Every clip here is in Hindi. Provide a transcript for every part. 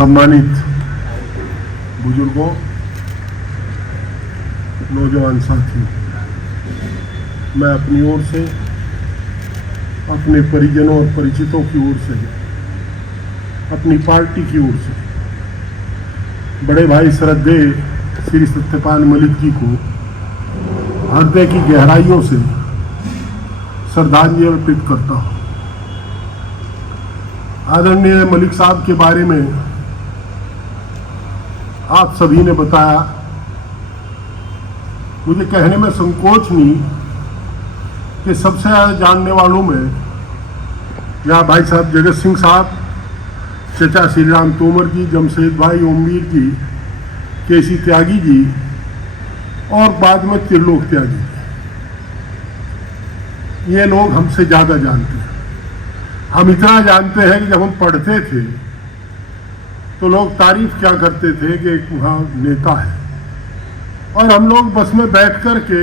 सम्मानित बुजुर्गों, नौजवान साथियों, मैं अपनी ओर से, अपने परिजनों और परिचितों की ओर से, अपनी पार्टी की ओर से बड़े भाई श्रद्धेय श्री सत्यपाल मलिक जी को हृदय की गहराइयों से श्रद्धांजलि अर्पित करता हूँ। आदरणीय मलिक साहब के बारे में आप सभी ने बताया, मुझे कहने में संकोच नहीं कि सबसे ज़्यादा जानने वालों में यहाँ भाई साहब जगत सिंह साहब, चचा श्री राम तोमर जी, जमशेद भाई, ओमवीर जी, केसी त्यागी जी और बाद में त्रिलोक त्यागी, ये लोग हमसे ज़्यादा जानते हैं। हम इतना जानते हैं कि जब हम पढ़ते थे तो लोग तारीफ क्या करते थे कि एक वहाँ नेता है, और हम लोग बस में बैठ कर के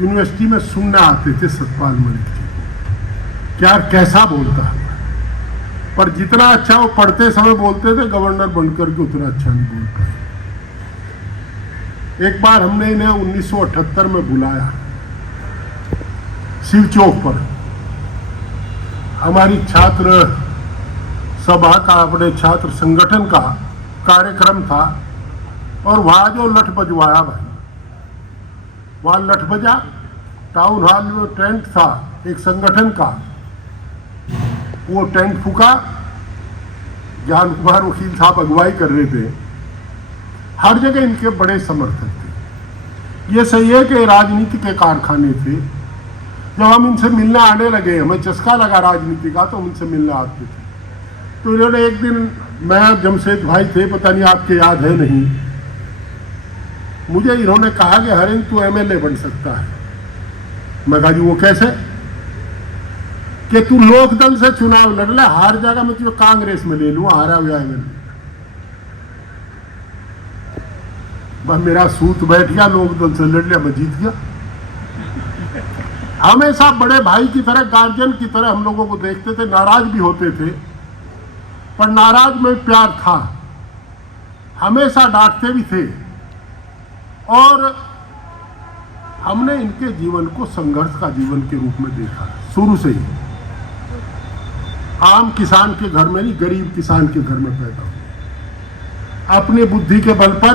यूनिवर्सिटी में सुनने आते थे सत्यपाल मलिक जी को, क्या कैसा बोलता है। पर जितना अच्छा वो पढ़ते समय बोलते थे, गवर्नर बनकर के उतना अच्छा नहीं बोल पाए। एक बार हमने इन्हें 1978 में बुलाया शिव चौक पर, हमारी छात्र सभा का, अपने छात्र संगठन का कार्यक्रम था, और वहाँ जो लठ बजवाया भाई, वहाँ लठ बजा, टाउन हॉल में टेंट था एक संगठन का, वो टेंट फूका, ज्ञान कुमार वकील साहब अगुवाई कर रहे थे। हर जगह इनके बड़े समर्थक थे। ये सही है कि राजनीति के कारखाने थे। जब हम इनसे मिलने आने लगे, हमें चस्का लगा राजनीति का, तो हम इनसे मिलने आते थे। तो इन्होंने एक दिन, मैं जमशेद भाई थे, पता नहीं आपके याद है नहीं, मुझे इन्होंने कहा कि हरिंद तू एमएलए बन सकता है। मैं कहा जी वो कैसे? कि तू लोकदल से चुनाव लड़ ले, हार जाएगा मैं तुझे कांग्रेस में ले लूं, हारा हुआ एमएलए। बस मेरा सूत बैठ गया, लोकदल से लड़ लिया, मैं जीत गया। हमेशा बड़े भाई की तरह, गार्जियन की तरह हम लोगों को देखते थे, नाराज भी होते थे, पर नाराज में प्यार था, हमेशा डांटते भी थे। और हमने इनके जीवन को संघर्ष का जीवन के रूप में देखा शुरू से ही। आम किसान के घर में नहीं, गरीब किसान के घर में पैदा हुए, अपनी बुद्धि के बल पर,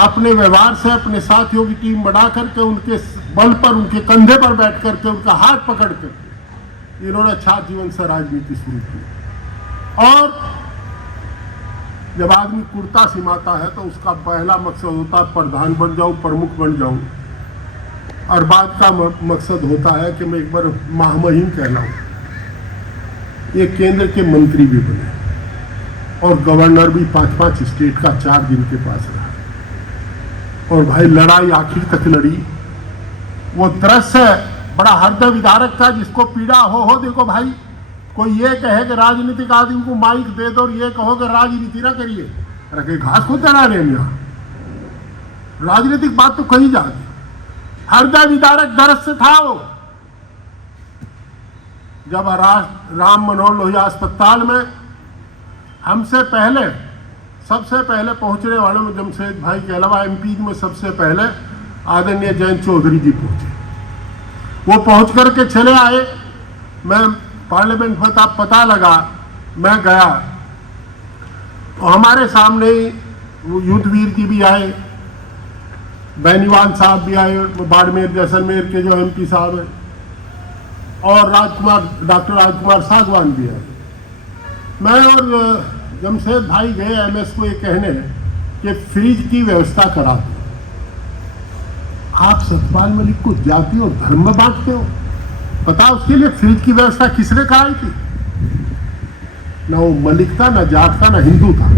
अपने व्यवहार से अपने साथियों की टीम बना करके, उनके बल पर, उनके कंधे पर बैठ करके, उनका हाथ पकड़ करके इन्होंने छात्र जीवन से राजनीति शुरू की। और जब आदमी कुर्ता सिमाता है तो उसका पहला मकसद होता है प्रधान बन जाऊं, प्रमुख बन जाऊं, और बाद का मकसद होता है कि मैं एक बार महामहिम कहलाऊं। ये केंद्र के मंत्री भी बने और गवर्नर भी 5-5 स्टेट का 4 दिन के पास रहा। और भाई लड़ाई आखिर तक लड़ी। वो दृश्य बड़ा हृदय विदारक था, जिसको पीड़ा हो देखो भाई, कोई ये कहे कि राजनीतिक आदमी को माइक दे दो और ये कहो कि राजनीति ना करिए, रखे घास को चढ़ा रहे हैं यहाँ, राजनीतिक बात तो कही जाती। हृदय विदारक दृश्य था वो, जब राम मनोहर लोहिया अस्पताल में हमसे पहले, सबसे पहले पहुंचने वालों में जमशेद भाई के अलावा एमपी में सबसे पहले आदरणीय जयंत चौधरी जी पहुंचे। वो पहुंच करके चले आए, मैं पार्लियामेंट में पता लगा, मैं गया तो हमारे सामने युद्धवीर जी भी आए, बेनीवाल साहब भी आए, बाड़मेर जैसलमेर के जो एमपी साहब हैं, और डॉक्टर राजकुमार सागवान भी आए। मैं और जमशेद भाई गए एमएस को ये कहने कि फ्रिज की व्यवस्था करा दो। आप सत्यपाल मलिक को जाति और धर्म में बांटते हो? पता उसके लिए फ्रिज की व्यवस्था किसने कराई थी? ना वो मलिक था, ना जाट था, ना हिंदू था,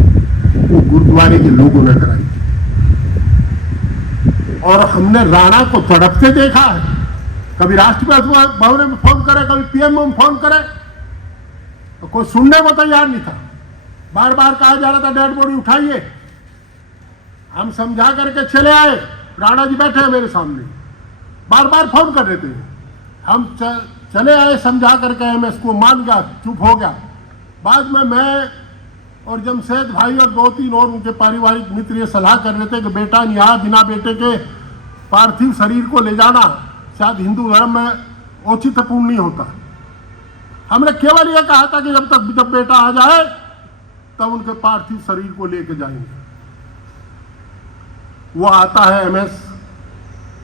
वो गुरुद्वारे के लोगों ने कराई थी। और हमने राणा को तड़पते देखा है, कभी राष्ट्रपति भवन में फोन करे, कभी पीएम में फोन करे, तो कोई सुनने को तैयार नहीं था। बार बार कहा जा रहा था डेड बॉडी उठाइए, हम समझा करके चले आए। राणा जी बैठे हैं मेरे सामने, बार बार फोन कर रहे थे, हम चले आए समझा करके, एमएस को मान गया, चुप हो गया। बाद में मैं और जमशेद भाई और 2-3 और उनके पारिवारिक मित्र ये सलाह कर रहे थे कि बेटा यहाँ बिना बेटे के पार्थिव शरीर को ले जाना शायद हिंदू धर्म में औचित्यपूर्ण नहीं होता। हमने केवल ये कहा था कि जब बेटा आ जाए तब उनके पार्थिव शरीर को लेके जाएंगे। वो आता है एमएस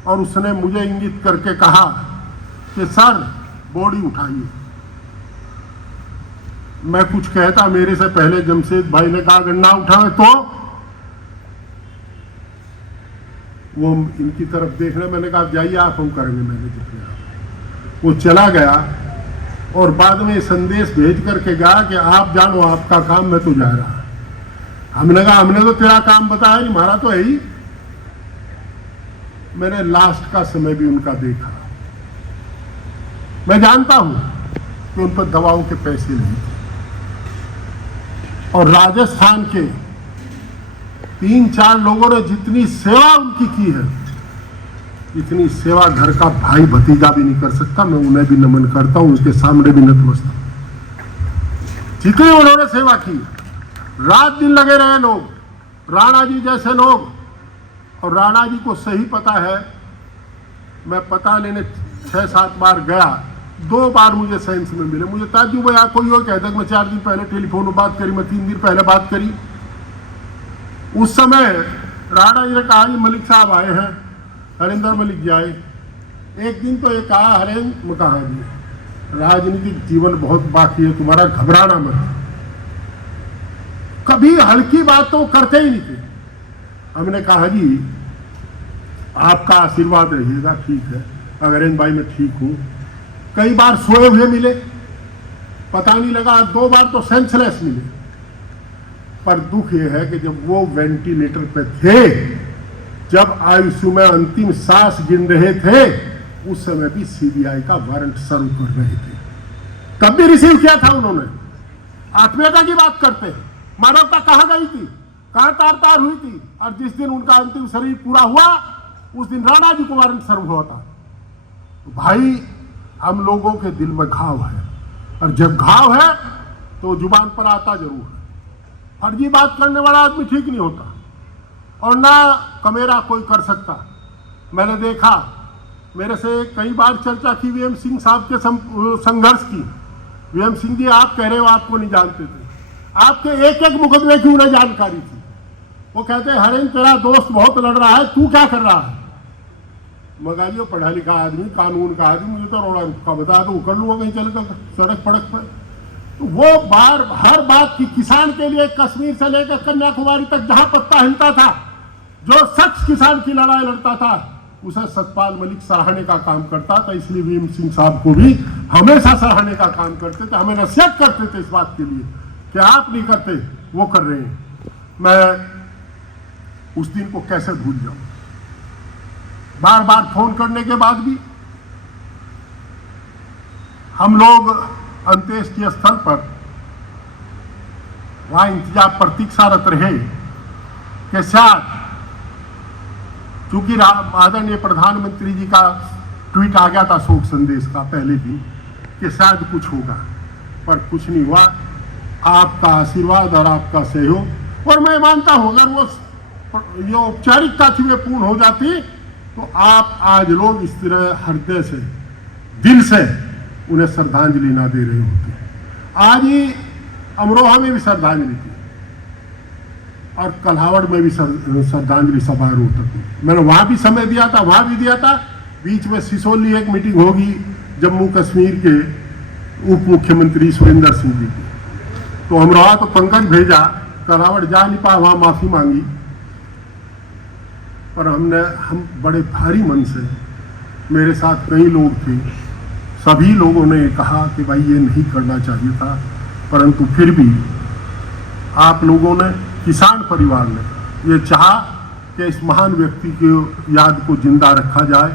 और उसने मुझे इंगित करके कहा कि सर बॉडी उठाइए। मैं कुछ कहता मेरे से पहले जमशेद भाई ने कहा गन्ना उठाए तो वो इनकी तरफ देखने, मैंने कहा जाइए आप हम करेंगे मैंने जितने। वो चला गया और बाद में संदेश भेज करके गया कि आप जानो आपका काम, मैं तो जा रहा। हमने कहा हमने तो तेरा काम बताया नहीं, हमारा तो है ही। मैंने लास्ट का समय भी उनका देखा। मैं जानता हूं कि उन पर दवाओं के पैसे नहीं थे और राजस्थान के 3-4 लोगों ने जितनी सेवा उनकी की है, इतनी सेवा घर का भाई भतीजा भी नहीं कर सकता। मैं उन्हें भी नमन करता हूं, उनके सामने भी नतमस्तक। जितनी उन्होंने सेवा की, रात दिन लगे रहे लोग, राणा जी जैसे लोग। और राणा जी को सही पता है, मैं पता लेने 6-7 बार गया, 2 बार मुझे साइंस में मिले। मुझे ताज्जुब है, कोई और कहता कि मैं 4 दिन पहले टेलीफोन में बात करी, मैं 3 दिन पहले बात करी। उस समय राणा जी ने कहा जी मलिक साहब आए हैं, हरिंदर मलिक जी आए। एक दिन तो ये कहा हरेंद्र, मैं कहा जी राजनीतिक जीवन बहुत बाकी है, तुम्हारा घबराना मत। कभी हल्की बात तो करते ही नहीं थे। हमने कहा जी आपका आशीर्वाद रहिएगा, ठीक है अग्रसेन भाई मैं ठीक हूं। कई बार सोए हुए मिले, पता नहीं लगा, 2 बार तो सेंसलेस मिले। पर दुख यह है कि जब वो वेंटिलेटर पे थे, जब आईसीयू में अंतिम सांस गिन रहे थे, उस समय भी सीबीआई का वारंट सर्व कर रहे थे। तब भी रिसीव किया था उन्होंने। आत्मीयता की बात करते हैं, मानवता कहां गई थी, कहां तार तार हुई थी। और जिस दिन उनका अंतिम शरीर पूरा हुआ उस दिन राणा जी को वारंट सर्व हुआ था। तो भाई हम लोगों के दिल में घाव है, और जब घाव है तो जुबान पर आता जरूर है। फर्जी बात करने वाला आदमी ठीक नहीं होता और ना कमेरा कोई कर सकता। मैंने देखा, मेरे से कई बार चर्चा की वीएम सिंह साहब के संघर्ष की। वीएम सिंह जी आप कह रहे हो आपको नहीं जानते थे, आपके एक एक मुकदमे की उन्हें जानकारी थी। वो कहते हैं हरेंद्र तेरा दोस्त बहुत लड़ रहा है, तू क्या कर रहा है। मगर ये पढ़ा लिखा आदमी, कानून का आदमी, मुझे तो रोड़ा रुका बता दो, कर लूंगा कहीं चल कर सड़क पड़क पर। तो वो हर बात की, किसान के लिए कश्मीर से लेकर कन्याकुमारी तक जहां पत्ता हिलता था, जो सच किसान की लड़ाई लड़ता था, उसे सतपाल मलिक सराहने का काम करता था। इसलिए वीएम सिंह साहब को भी हमेशा सराहने का काम करते थे, हमें नसीहत करते थे इस बात के लिए कि आप नहीं करते, वो कर रहे हैं। मैं उस दिन को कैसे भूल जाऊं। बार बार फोन करने के बाद भी हम लोग अंत्येष्टि स्थल पर वहां इंतजार प्रतीक्षारत रहे कि शायद, चूंकि आदरणीय प्रधानमंत्री जी का ट्वीट आ गया था शोक संदेश का पहले दिन कि शायद कुछ होगा, पर कुछ नहीं हुआ। आपका आशीर्वाद और आपका सहयोग, और मैं मानता हूं अगर वो ये औपचारिकता थी वे पूर्ण हो जाती तो आप आज लोग इस तरह हृदय से, दिल से उन्हें श्रद्धांजलि ना दे रहे होते। आज ही अमरोहा में भी श्रद्धांजलि थी और कल्हावड़ में भी श्रद्धांजलि समारोह तक मैंने वहां भी समय दिया था, वहां भी दिया था। बीच में सिसोली एक मीटिंग होगी जम्मू कश्मीर के उप मुख्यमंत्री सुरेंद्र सिंह जी की, तो अमरोहा तो पंकज भेजा, कल्हावड़ जा नहीं पाया, वहां माफी मांगी। पर हम बड़े भारी मन से, मेरे साथ कई लोग थे, सभी लोगों ने कहा कि भाई ये नहीं करना चाहिए था, परंतु फिर भी आप लोगों ने, किसान परिवार ने ये चाहा कि इस महान व्यक्ति की याद को जिंदा रखा जाए।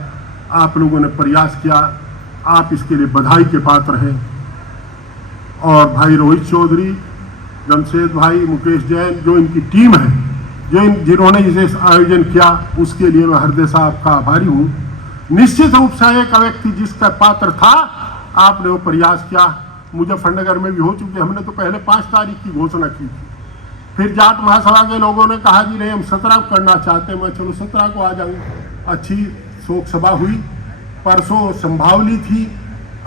आप लोगों ने प्रयास किया, आप इसके लिए बधाई के पात्र हैं। और भाई रोहित चौधरी, जमशेद भाई, मुकेश जैन, जो इनकी टीम है, जिन्होंने इसे आयोजन किया, उसके लिए मैं हृदय से आपका आभारी हूँ। निश्चित रूप से एक व्यक्ति जिसका पात्र था, आपने वो प्रयास किया। मुजफ्फरनगर में भी हो चुके, हमने तो पहले 5 तारीख की घोषणा की थी, फिर जाट महासभा के लोगों ने कहा जी नहीं हम 17 को करना चाहते हैं। मैं चलो 17 को आ जाऊंगा। अच्छी शोक सभा हुई। परसों संभावली थी,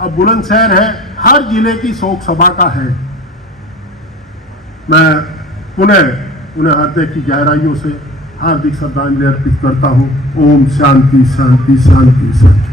अब बुलंदशहर है। हर जिले की शोक सभा का है। मैं पुनः उन्हें हृदय की गहराइयों से हार्दिक श्रद्धांजलि अर्पित करता हूँ। ओम शांति शांति शांति शांति।